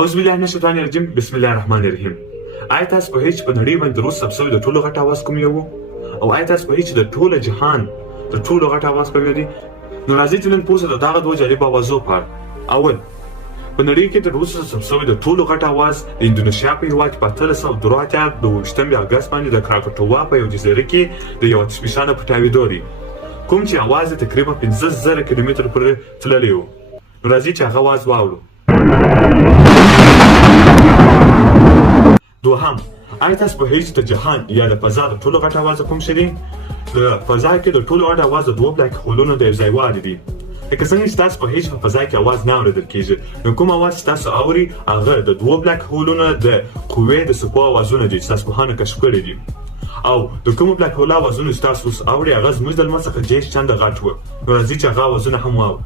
اوس بالله من الشیطان الرجیم بسم الله الرحمن الرحیم. آیا تاسو په هیڅ په نړۍ باندې روز ثبت شوی د ټولو غټ اواز کوم یو او آیا تاسو په هیڅ د ټوله جهان د ټولو غټ اواز کوم دی؟ نو راځئ چې نن پوه د دغه دوه جالب اوازو په اړه. اول، په نړۍ کې د روز ثبت شوی د ټولو غټ اواز د اندونیشیا په هیواد کې په 1883 د 28 اګست باندې د کراکوټوا په یو جزیره کې د یو اتشفشانه په تاویدو دی، کوم چې اواز یې تقریبا 15000 کیلومتر پورې تللی و. نو راځئ چې هغه اواز واورو. دوهم، آیا تاسو پوهیږئ چې د جهان یا د فضا د ټولو غټ اواز کوم شی دی؟ د فضا کې د ټولو غټ اواز د دوه بلاک هولونو د یو ځای والي دی. لکه څنګه چې تاسو پوهیږئ په فضا کې اواز نه اورېدل کېږي، نو کوم اواز چې تاسو اوري هغه د دوه بلاک هولونو د قوې د څپو اوازونه دي چې ساینسپوهانو کشف کړي دي. او د کومو بلاک هولو اوازونه چې تاسو اوس اورئ هغه زموږ د لمر څخه ډېر چنده غټ و. نو راځئ چې هغه اوازونه هم واورو.